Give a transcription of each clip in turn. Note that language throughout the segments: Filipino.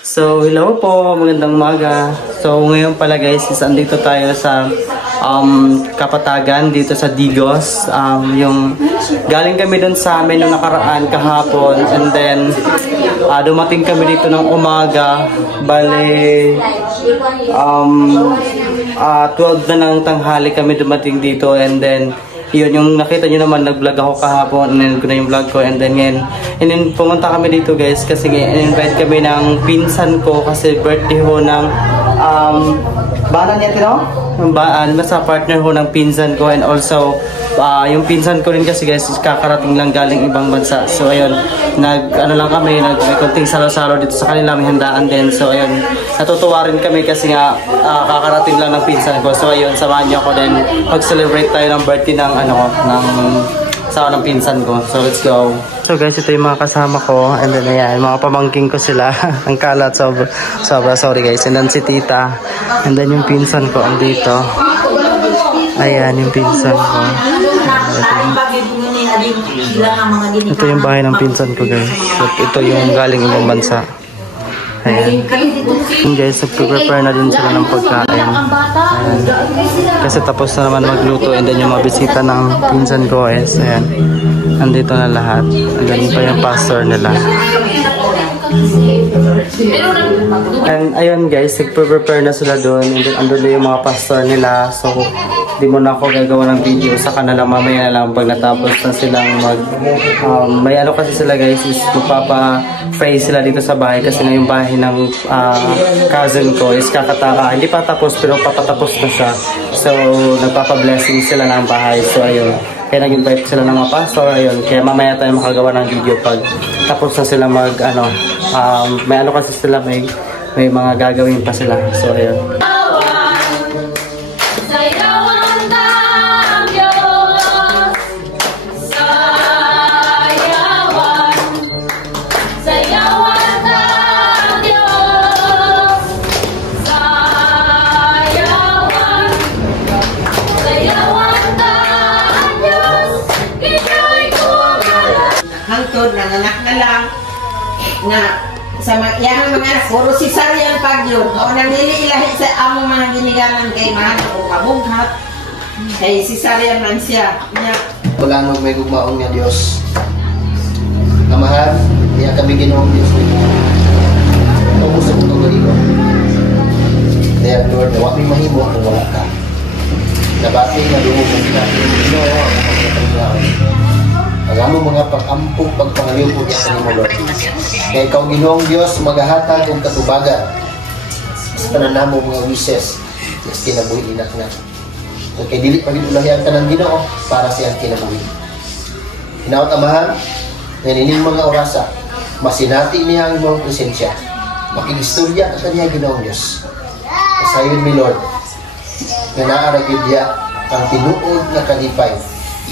So, hello po, magandang umaga. So, ngayon pala guys, is andito tayo sa Kapatagan, dito sa Digos. Yung galing kami dun sa amin nung nakaraan kahapon, and then dumating kami dito ng umaga. Bale 12 na ng tanghali kami dumating dito, and then yun, yung nakita nyo naman, nag-vlog ako kahapon, and ko na yung vlog ko, and then ngayon, and then pumunta kami dito guys, kasi in-invite kami ng pinsan ko, kasi birthday ho ng, bana niya tino? Sa partner ho ng pinsan ko, and also, yung pinsan ko rin kasi guys, kakarating lang galing ibang bansa, so ayun, may konting salo-salo dito sa kanila, may handaan din, so ayun, natutuwa rin kami kasi nga, kakarating lang ng pinsan ko, so ayun, samahan niyo ako din, mag-celebrate tayo ng birthday ng asawa ng pinsan ko. So let's go. So guys, ito yung mga kasama ko, and then ayan, mga pamangking ko sila. Ang kalat, sobra, sorry guys. And then si tita, and then yung pinsan ko andito. Ayan yung pinsan ko. Ito yung bahay ng pinsan ko guys. So, ito yung galing ibang bansa. Ayan. And guys, nagpe-prepare na din sila ng pagkain. Ayan. Kasi tapos na naman magluto, and then yung mga bisita ng pinsan ko is, ayan, andito na lahat. And then pa yung pastor nila. And ayun guys, nagpe-prepare na sila doon, and then andun na yung mga pastor nila. So di mo na ako gagawa ng video sa kanila, mamaya na lang pag natapos na silang may ano kasi sila guys, is magpapa-pray sila dito sa bahay, kasi na yung bahay ng cousin ko is kakataka, hindi pa tapos pero papatapos na siya, so nagpapa-blessing sila ng bahay. So ayun, kaya nag-invite sila ng mga pastor, ayun, kaya mamaya tayo makagawa ng video pag tapos na sila may ano kasi sila, may mga gagawin pa sila, so ayun. Hangtod, nanganak na lang na sa yang mga anak, puro si Saryan pag yun, o nanili ilahi sa among mga giniganan kay mahal o kabughat kay si Saryan man siya niya. Wala nang may gugmaon nga Diyos. Amahan, niya kami ginoong Diyos nito. Ito sa kong kagalingon. Kaya Lord, nawa may mahimo kung wala ka. Nabati na lumog ng natin Ginoo ang mga pangyaon. Ang mga pag-ampong pagpangaliw po niya sa Lord. Kaya ikaw Ginoong Diyos, maghahatag ng katubagan sa pananamo mga wishes na kinabuhi inak na. So kaya dili pag-itulahian ka ng Ginoo para siyang kinabuhi. Hinaot amahan, nanining mga orasa, masinati niya ang iyong presensya. Makigistorya ka kanya Ginoong Diyos. Kasayon mi Lord, na naaragid niya ang tinuod na kalipay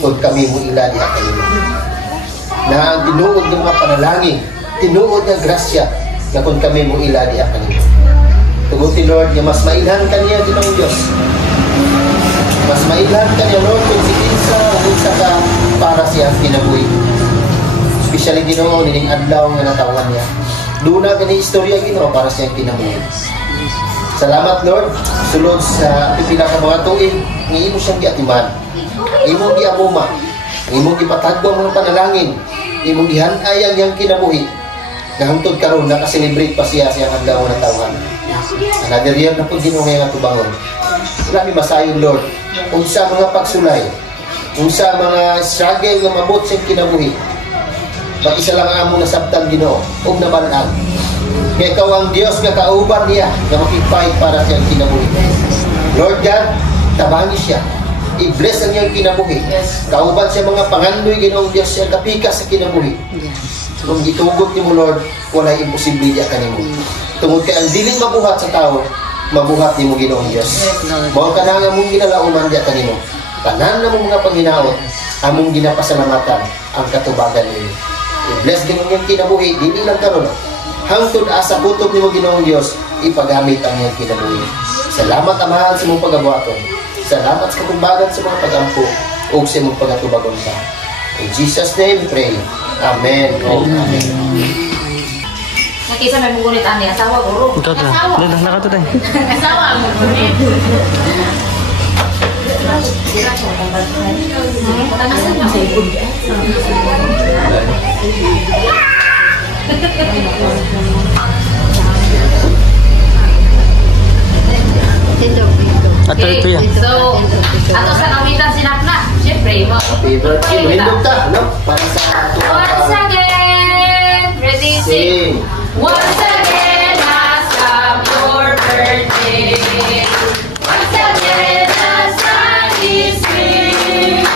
huwag kami mo iladi at kanino. Na ang tinuod ng mga panalangin, tinuod na grasya na kung kami mo iladi at kanino. Tuguti Lord, na mas mailhan kaniya din ang Diyos. Mas mailhan kaniya Lord kung si Kinsa o Kinsa ka para siyang kinabuhi. Especially Ginoo, nining adlaw nga natawan niya. Doon na gani istorya Ginoo para siyang kinabuhi. Salamat Lord, sulod sa pipila ka mga tuig, ng imo siyang giatiman. Imong giamuma, imong gipatagbo ang mga panalangin, imong gihanay ang kinabuhi. Nahangtod karon naka-celebrate pa siya siyang adlaw na tawhan. Another year na po Ginoo nga tubangon. Wala mi masayon Lord, unsa mga pagsulay, unsa mga struggle nga mabot siyang kinabuhi. Pag-isa lang ang among nasabtan Ginoo, ug nabalaan. Kaya ikaw ang Diyos nga kauban niya nga makipay para siyang kinabuhi. Lord God, tabangi siya. I-bless ang iyang kinabuhi. Kauban siya mga pangandoy Ginoong Diyos siya kapika sa kinabuhi. Kung itugot ni mo Lord, wala imposible diya kanimo. Tungod kay ang dili mabuhat sa tao, mabuhat ni mo Ginoong Diyos. Mao ka na nga mong ginalauman diya kanimo. Tanan na mong mga panghinaot, among ginapasalamatan ang katubagan niyo. I-bless Ginoong iyang kinabuhi, dili lang karon. Hangtod asa kutob ni mo Ginoong Diyos, ipagamit ang iyang kinabuhi. Salamat Amahan sa mong pagabuhaton. Salamat sa katumbagan sa mga pag-ampo o sa mong pagatubagon ka. In Jesus' name we pray. Amen. Amen. Nakisa may mugunit ani asawa guro. Ito na. Dito na ka tayo. Asawa mo mugunit. Ato ito yan. So, ato sa kawitan sinakna. Siyempre, Happy birthday. Mahindog ta, no? Para sa ato. once again, ready, sing. Once again, has come your birthday. Once again, the sun is free.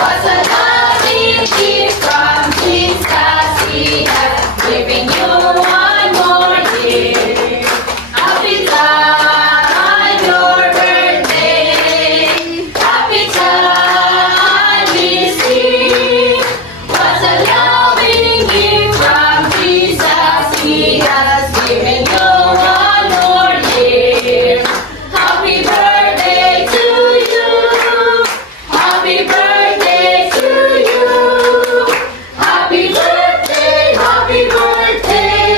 What's a loving gift from Jesus? He has given you one more year. Happy time, your birthday. Happy time is here. What's a loving gift from Jesus? He has given you one more year. Happy birthday to you. Happy birthday to you. Happy birthday, happy birthday.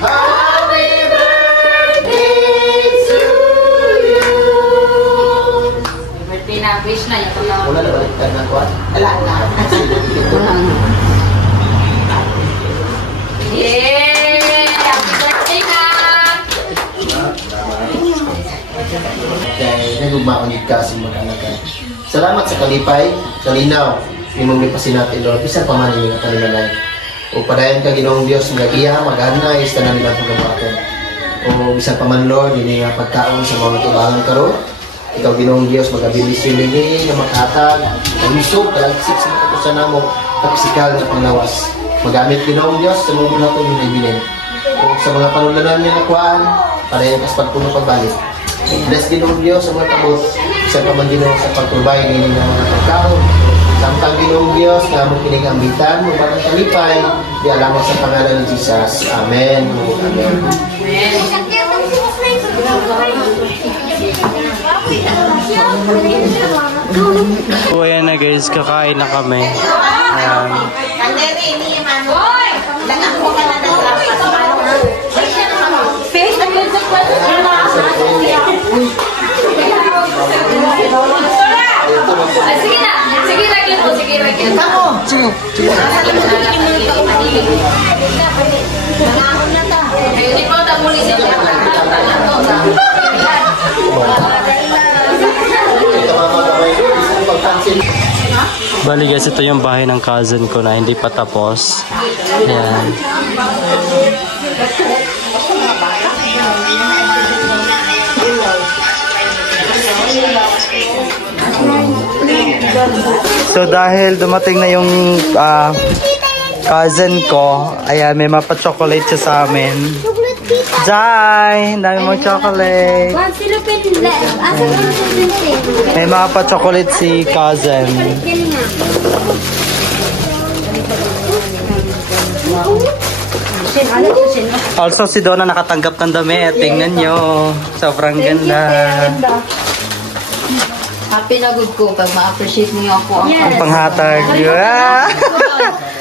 Happy birthday to you. Birthday na, wish na yung tulong. Wala na balik na kuwan. Wala na. Yay! Happy birthday na! Kaya nagugmaunid ka sa mag-anak ka. Salamat sa kalipay, kalinaw. Imong pasinati Lord, bisan pa man yung kalingalay. O padayon ka Ginoong Dios nga iya mag-anay sa tanan nila pagkabaton. O bisan pa man Lord, hindi nga pagkaon sa mga tubangan karon. Ikaw Ginoong Dios magabilis yung lini na makatag, ang misog, kalagsik sa mga kusa na mo, taksikal na panglawas. Magamit Ginoong Dios sa mga nato yung naibilin. O sa mga panulanan niya na kuhaan, padayon kas pagpuno pagbalik. Bless Ginoong Dios sa mga tabot, bisan pa man Ginoo sa pagprovide ng mga pagkaon. Samtang Ginoong Diyos, nga mo kinigambitan, mo batang kalipay, di alamang sa pangalan ni Jesus. Amen. Amen. So ayan na guys, kakain na kami. Ayan. Ang nere, ini mano. Langan ko ka na ng lampas. Face, ang ganda sa kwento. Ay, sige na! Sige na, Gil po. Sige na, Gil. Ako. Hindi po na muli sila. Ito mga magabay, isang pagpansin. Bali guys, ito yung bahay ng cousin ko na hindi pa tapos. Ayan. So dahil dumating na yung cousin ko, ayan, may mapa-chocolate siya sa amin. Jai, dami mong chocolate. May mapa-chocolate si cousin. Also si Donna nakatanggap ng damit. Tingnan nyo. Sobrang ganda. Happy na good ko pag ma-appreciate niyo ako. Ang panghatag. Yeah.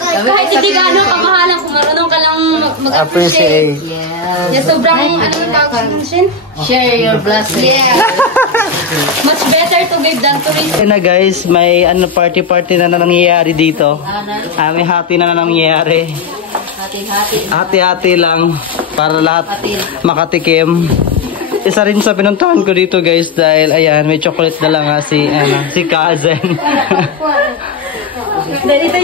Kahit hindi gano'ng kamahalan, kung marunong ka lang mag-appreciate. Appreciate. Yeah, sobrang, ano yung tawag sa share your blessing. Yeah. Much better to give than to receive. Ayun na guys, may party na nangyayari dito. May hati na nangyayari. Hati-hati lang para lahat makatikim. Isa rin sa pinuntahan ko dito guys dahil ayan, may chocolate na lang si cousin.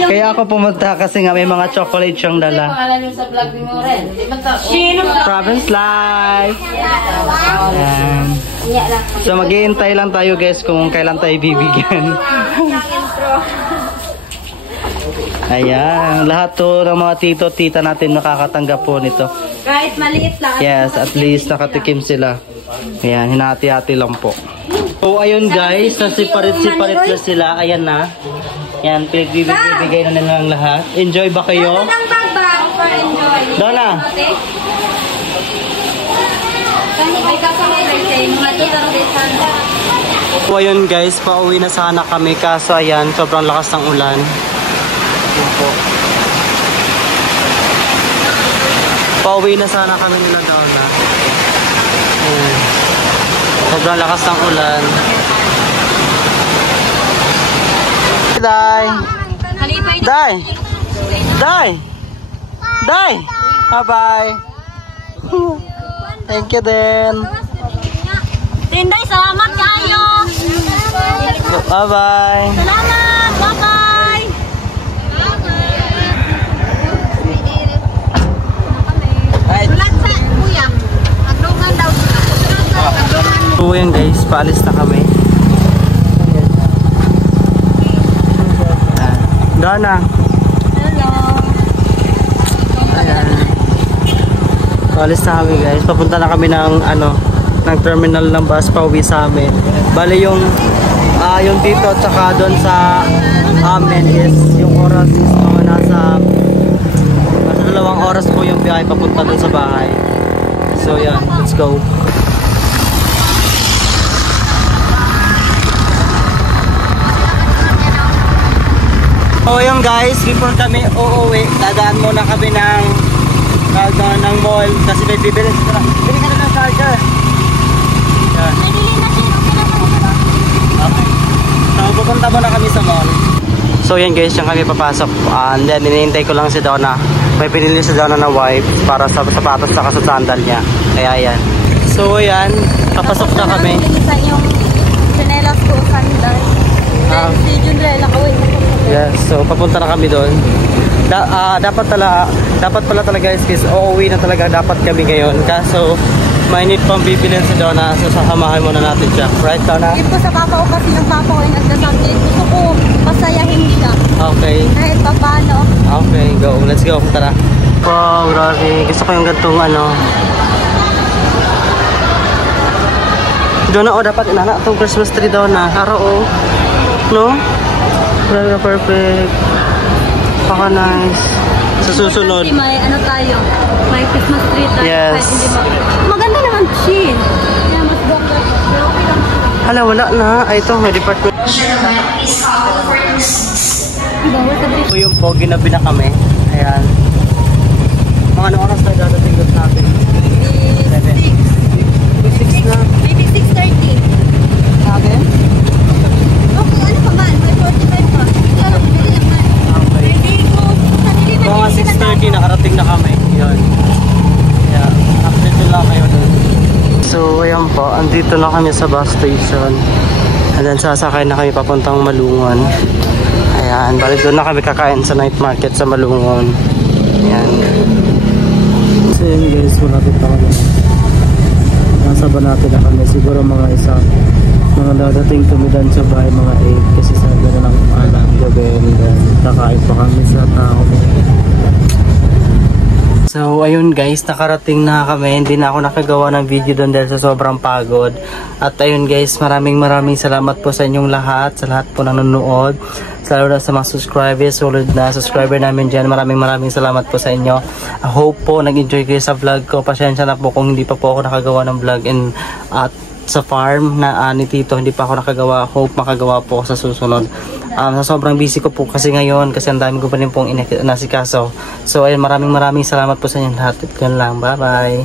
Kaya ako pumunta kasi nga may mga chocolate siyang dala. Sa vlog mo rin. Province Life! Ayan. So mag-iintay lang tayo guys kung kailan tayo bibigyan. Ayan, lahat to ng mga tito-tita natin nakakatanggap po nito. Kahit maliit lang. Yes, at least nakatikim sila. Ayan, hinati-hati lang po. So ayun guys, nasiparit-siparit na sila. Ayan na. Ayan, bibigay na nilang lahat. Enjoy ba kayo? Donna! So ayun guys, pauwi na sana kami kaso ayan, sobrang lakas ng ulan. Yun po. Pauwi na sana kami nila Donna. Sobrang lakas ng ulan. Day! Day! Day! Day! Bye-bye! Thank you din! Tinday, salamat kayo! Bye-bye! Salamat! Bye-bye! Ulan sa kuya. Agdungan daw. So yun guys, paalis na kami. Donna. Hello. Ayan. Paalis na kami guys. Papunta na kami ng ng terminal ng bus pauwi sa amin. Bali yung dito at saka doon sa amin is yung oras is nasa 2 oras po yung biyahe papunta doon sa bahay. So yan, let's go. So yun guys, before kami uuwi, dadaan muna kami ng mall kasi may bibili sila. Bili ka na ng charger. Yan. Okay. So pupunta muna kami sa mall. So yan guys, yung kami papasok. And then hinihintay ko lang si Donna. May pinili si Donna na wipe para sa sapatos saka sa sandal niya. Kaya yan. So yan, papasok na kami. Sa yung chinelas ko, sandal. Si Jundre, nakawin. Yes, so papunta na kami doon. Dapat pala talaga guys, uuwi na talaga dapat kami ngayon. Kaso may need pang bibilin si Donna, so sasamahan muna natin siya. Right, Donna? Give ko sa papa ko kasi yung papa ko ay nagdasakit. Gusto ko pasayahin siya. Okay. Kahit pa paano. Okay, go. Let's go. Tara. Wow, grabe. Gusto ko yung gantong Donna, dapat inana itong Christmas tree, Donna. Araw, no? Perfect. Paka nice. Sa susunod. Kasi may tayo. May Christmas tree tayo. Yes. Kahit hindi maganda naman siya. Kaya mas bongga. Hala, wala na. Ay, ito, may department. Ito yung pogi na bina kami. Ayan. Mga anong oras tayo dadating doon natin? 6 na. Maybe 6:30. Sabi? Okay, ano pa ba? May 45 pa. Okay. Mga 6:30 nakarating na kami. Yun. Yeah. Update nyo lang kayo doon. So, ayan po. Andito na kami sa bus station. And then sasakay na kami papuntang Malungon. Ayan. Balik doon na kami kakain sa night market sa Malungon. Ayan. So yun guys, malapit na kami. Nasa Banate na kami. Siguro mga dadating kami doon sa bahay mga 8 kasi sa gano'n ng gabi. And then kakain pa kami sa tao. So ayun guys, nakarating na kami. Hindi na ako nakagawa ng video doon dahil sa sobrang pagod. At ayun guys, maraming salamat po sa inyong lahat. Sa lahat po nanonood. Lalo na sa mga subscribers, solid na subscriber namin dyan. Maraming salamat po sa inyo. I hope po nag-enjoy kayo sa vlog ko. Pasensya na po kung hindi pa po ako nakagawa ng vlog. And at sa farm na ni Tito, hindi pa ako nakagawa. Hope makagawa po sa susunod. Sa sobrang busy ko po kasi ngayon, kasi ang dami ko pa rin pong nasikaso. So ayun, maraming salamat po sa inyo lahat. Yan lang, bye bye.